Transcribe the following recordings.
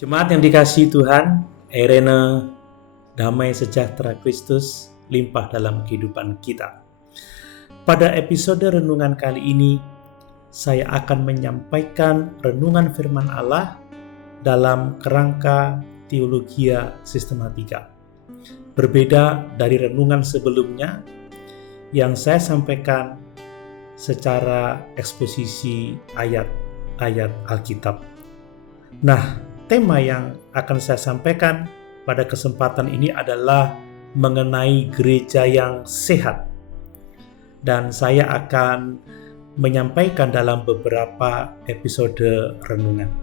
Jemaat yang dikasihi Tuhan, Irene, damai sejahtera Kristus limpah dalam kehidupan kita. Pada episode renungan kali ini, saya akan menyampaikan renungan firman Allah dalam kerangka teologia sistematika. Berbeda dari renungan sebelumnya yang saya sampaikan secara eksposisi ayat-ayat Alkitab. Nah, tema yang akan saya sampaikan pada kesempatan ini adalah mengenai gereja yang sehat. Dan saya akan menyampaikan dalam beberapa episode renungan.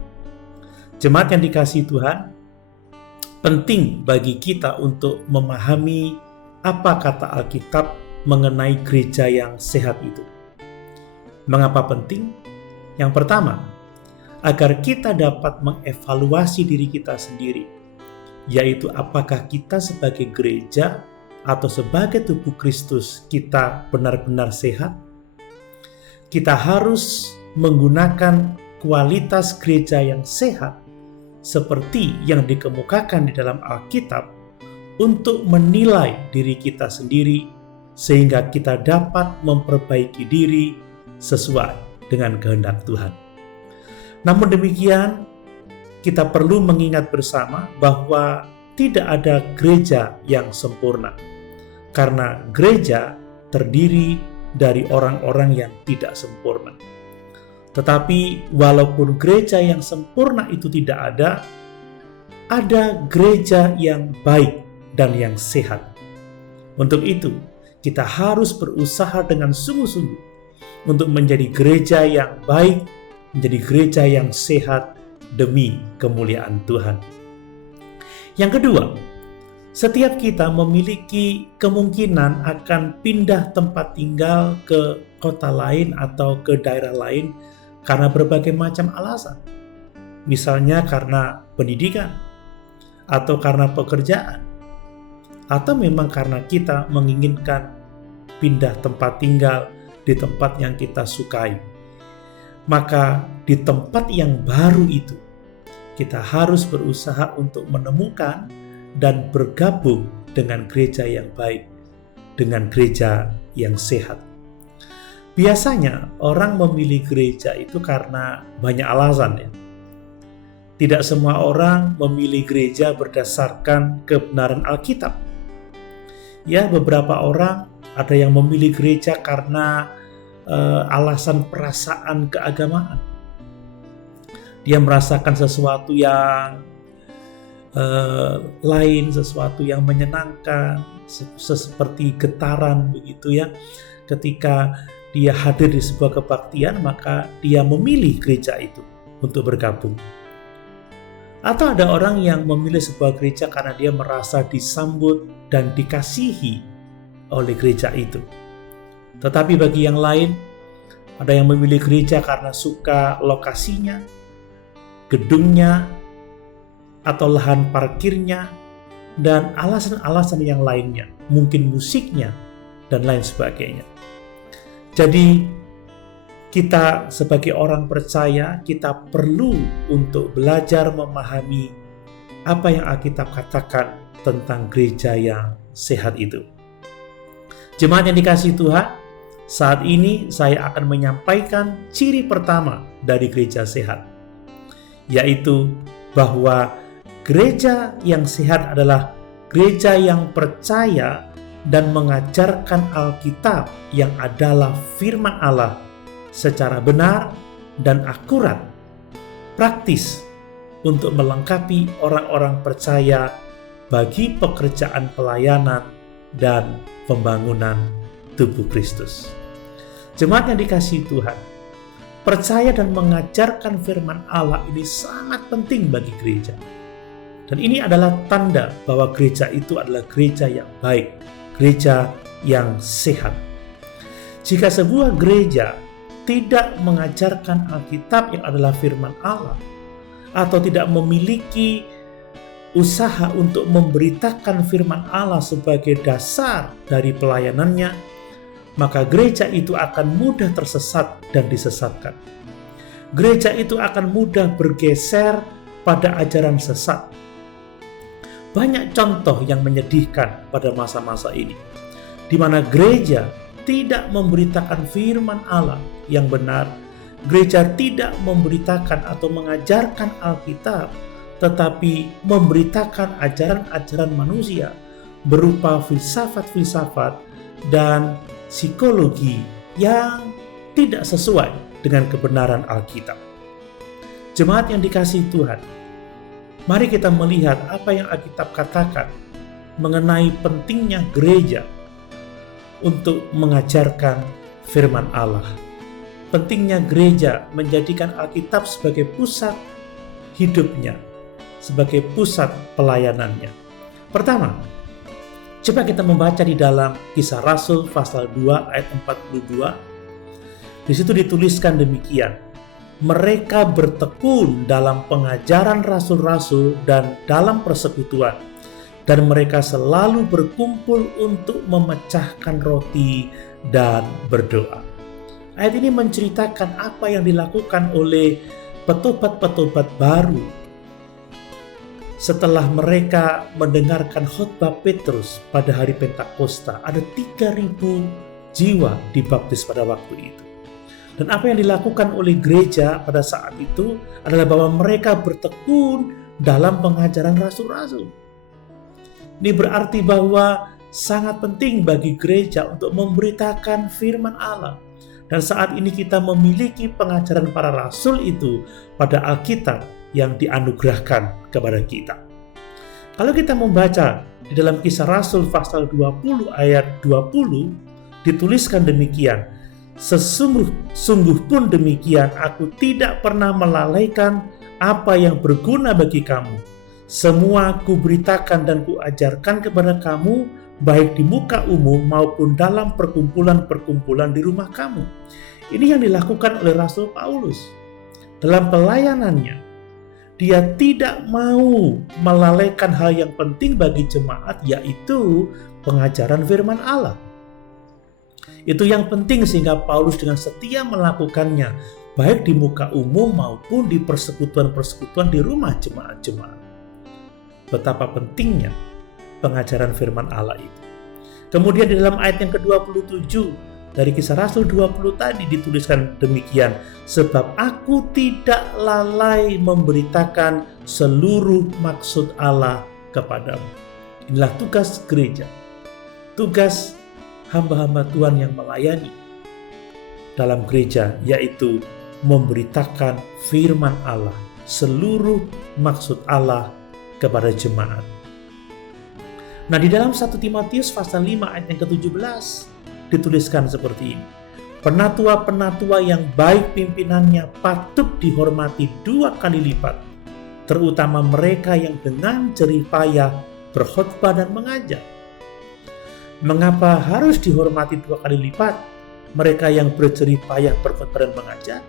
Jemaat yang dikasihi Tuhan, penting bagi kita untuk memahami apa kata Alkitab mengenai gereja yang sehat itu. Mengapa penting? Yang pertama, agar kita dapat mengevaluasi diri kita sendiri, yaitu apakah kita sebagai gereja atau sebagai tubuh Kristus kita benar-benar sehat. Kita harus menggunakan kualitas gereja yang sehat seperti yang dikemukakan di dalam Alkitab untuk menilai diri kita sendiri sehingga kita dapat memperbaiki diri sesuai dengan kehendak Tuhan. Namun demikian, kita perlu mengingat bersama bahwa tidak ada gereja yang sempurna. Karena gereja terdiri dari orang-orang yang tidak sempurna. Tetapi walaupun gereja yang sempurna itu tidak ada gereja yang baik dan yang sehat. Untuk itu, kita harus berusaha dengan sungguh-sungguh untuk menjadi gereja yang baik, menjadi gereja yang sehat demi kemuliaan Tuhan. Yang kedua, setiap kita memiliki kemungkinan akan pindah tempat tinggal ke kota lain atau ke daerah lain karena berbagai macam alasan. Misalnya karena pendidikan, atau karena pekerjaan, atau memang karena kita menginginkan pindah tempat tinggal di tempat yang kita sukai. Maka di tempat yang baru itu, kita harus berusaha untuk menemukan dan bergabung dengan gereja yang baik, dengan gereja yang sehat. Biasanya orang memilih gereja itu karena banyak alasan ya. Tidak semua orang memilih gereja berdasarkan kebenaran Alkitab. Ya, beberapa orang ada yang memilih gereja karena alasan perasaan keagamaan. Dia merasakan sesuatu yang lain, sesuatu yang menyenangkan, seperti getaran begitu ya. Ketika dia hadir di sebuah kebaktian, maka dia memilih gereja itu untuk bergabung. Atau ada orang yang memilih sebuah gereja karena dia merasa disambut dan dikasihi oleh gereja itu. Tetapi bagi yang lain, ada yang memilih gereja karena suka lokasinya, gedungnya, atau lahan parkirnya, dan alasan-alasan yang lainnya, mungkin musiknya, dan lain sebagainya. Jadi, kita sebagai orang percaya, kita perlu untuk belajar memahami apa yang Alkitab katakan tentang gereja yang sehat itu. Jemaat yang dikasihi Tuhan, saat ini saya akan menyampaikan ciri pertama dari gereja sehat, yaitu bahwa gereja yang sehat adalah gereja yang percaya dan mengajarkan Alkitab yang adalah firman Allah secara benar dan akurat, praktis untuk melengkapi orang-orang percaya bagi pekerjaan pelayanan dan pembangunan tubuh Kristus. Jemaat yang dikasihi Tuhan, percaya dan mengajarkan firman Allah ini sangat penting bagi gereja. Dan ini adalah tanda bahwa gereja itu adalah gereja yang baik, gereja yang sehat. Jika sebuah gereja tidak mengajarkan Alkitab yang adalah firman Allah, atau tidak memiliki usaha untuk memberitakan firman Allah sebagai dasar dari pelayanannya, maka gereja itu akan mudah tersesat dan disesatkan. Gereja itu akan mudah bergeser pada ajaran sesat. Banyak contoh yang menyedihkan pada masa-masa ini, di mana gereja tidak memberitakan firman Allah yang benar, gereja tidak memberitakan atau mengajarkan Alkitab, tetapi memberitakan ajaran-ajaran manusia berupa filsafat-filsafat dan psikologi yang tidak sesuai dengan kebenaran Alkitab. Jemaat yang dikasihi Tuhan, mari kita melihat apa yang Alkitab katakan mengenai pentingnya gereja untuk mengajarkan firman Allah. Pentingnya gereja menjadikan Alkitab sebagai pusat hidupnya, sebagai pusat pelayanannya. Pertama, coba kita membaca di dalam Kisah Rasul pasal 2 ayat 42. Di situ dituliskan demikian: mereka bertekun dalam pengajaran rasul-rasul dan dalam persekutuan, dan mereka selalu berkumpul untuk memecahkan roti dan berdoa. Ayat ini menceritakan apa yang dilakukan oleh petobat-petobat baru setelah mereka mendengarkan khotbah Petrus pada hari Pentakosta. Ada 3.000 jiwa dibaptis pada waktu itu. Dan apa yang dilakukan oleh gereja pada saat itu adalah bahwa mereka bertekun dalam pengajaran rasul-rasul. Ini berarti bahwa sangat penting bagi gereja untuk memberitakan firman Allah. Dan saat ini kita memiliki pengajaran para rasul itu pada Alkitab yang dianugerahkan kepada kita. Kalau kita membaca di dalam Kisah Rasul pasal 20 ayat 20, dituliskan demikian: sesungguh pun demikian, aku tidak pernah melalaikan apa yang berguna bagi kamu. Semua kuberitakan dan kuajarkan kepada kamu, baik di muka umum maupun dalam perkumpulan-perkumpulan di rumah kamu. Ini yang dilakukan oleh Rasul Paulus. Dalam pelayanannya, dia tidak mau melalaikan hal yang penting bagi jemaat, yaitu pengajaran firman Allah. Itu yang penting sehingga Paulus dengan setia melakukannya, baik di muka umum maupun di persekutuan-persekutuan di rumah jemaat-jemaat. Betapa pentingnya pengajaran firman Allah itu. Kemudian di dalam ayat yang ke-27 dari Kisah Rasul 20 tadi dituliskan demikian: sebab aku tidak lalai memberitakan seluruh maksud Allah kepadamu. Inilah tugas gereja, tugas hamba-hamba Tuhan yang melayani dalam gereja, yaitu memberitakan firman Allah, seluruh maksud Allah kepada jemaat. Nah, di dalam 1 Timotius pasal 5 ayat yang ke-17 dituliskan seperti ini: penatua-penatua yang baik pimpinannya patut dihormati 2 kali lipat, terutama mereka yang dengan jerih payah berkhotbah dan mengajar. Mengapa harus dihormati 2 kali lipat mereka yang berjerih payah berkhotbah dan mengajar?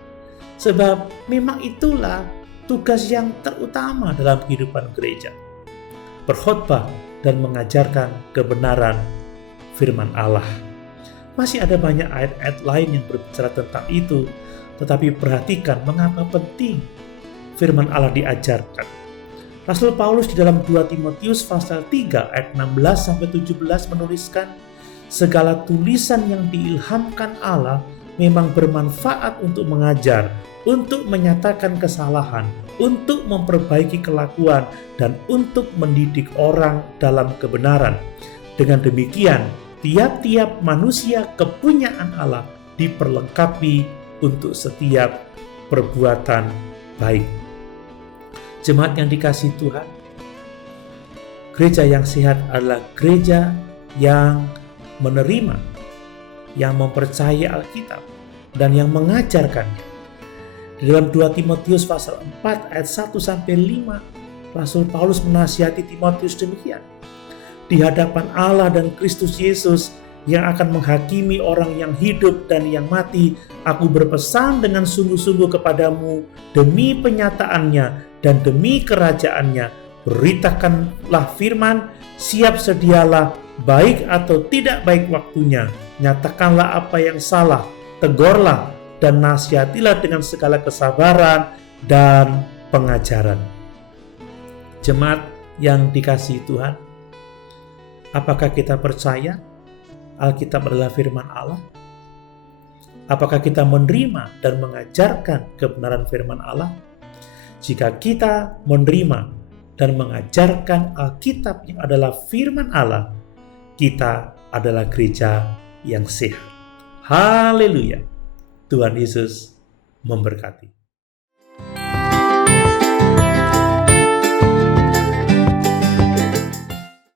Sebab memang itulah tugas yang terutama dalam kehidupan gereja, berkhotbah dan mengajarkan kebenaran firman Allah. Masih ada banyak ayat-ayat lain yang berbicara tentang itu, tetapi perhatikan mengapa penting firman Allah diajarkan. Rasul Paulus di dalam 2 Timotius pasal 3 ayat 16-17 menuliskan, segala tulisan yang diilhamkan Allah memang bermanfaat untuk mengajar, untuk menyatakan kesalahan, untuk memperbaiki kelakuan, dan untuk mendidik orang dalam kebenaran. Dengan demikian, tiap-tiap manusia kepunyaan Allah diperlengkapi untuk setiap perbuatan baik. Jemaat yang dikasihi Tuhan, gereja yang sehat adalah gereja yang menerima, yang mempercayai Alkitab, dan yang mengajarkannya. Di dalam 2 Timotius pasal 4 ayat 1-5, Rasul Paulus menasihati Timotius demikian: di hadapan Allah dan Kristus Yesus yang akan menghakimi orang yang hidup dan yang mati, aku berpesan dengan sungguh-sungguh kepadamu demi penyataannya dan demi kerajaannya, beritakanlah firman, siap sedialah, baik atau tidak baik waktunya, nyatakanlah apa yang salah, tegurlah dan nasihatilah dengan segala kesabaran dan pengajaran. Jemaat yang dikasihi Tuhan, apakah kita percaya Alkitab adalah firman Allah? Apakah kita menerima dan mengajarkan kebenaran firman Allah? Jika kita menerima dan mengajarkan Alkitab yang adalah firman Allah, kita adalah gereja yang sehat. Haleluya. Tuhan Yesus memberkati.